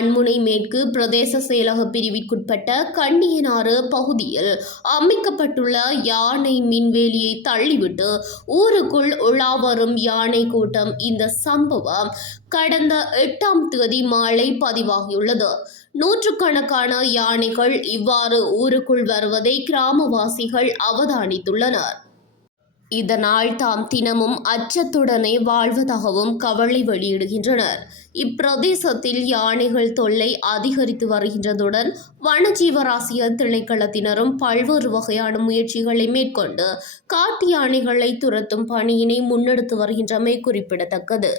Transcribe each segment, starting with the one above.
மண்முனை மேற்கு பிரதேச செயலக பிரிவிற்குட்பட்ட கண்டியனாறு பகுதியில் அமைக்கப்பட்டுள்ள யானை மின்வேலியை தள்ளிவிட்டு ஊருக்குள் உலாவரும் யானை கூட்டம். இந்த சம்பவம் கடந்த 8ஆம் தேதி மாலை பதிவாகியுள்ளது. நூற்றுக்கணக்கான யானைகள் இவ்வாறு ஊருக்குள் வருவதை கிராமவாசிகள் அவதானித்துள்ளனர். இதனால் தாம் தினமும் அச்சத்துடனே வாழ்வதாகவும் கவலை வெளியிடுகின்றனர். இப்பிரதேசத்தில் யானைகள் தொல்லை அதிகரித்து வருகின்றதுடன் வனஜீவராசியல் திணைக்களத்தினரும் பல்வேறு வகையான முயற்சிகளை மேற்கொண்டு காட்டு யானைகளை துரத்தும் பணியினை முன்னெடுத்து வருகின்றமை குறிப்பிடத்தக்கது.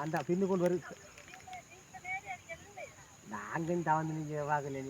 அந்த பின்னு கொண்டு வருது நாங்கள் தவந்து நீங்கள் பார்க்கல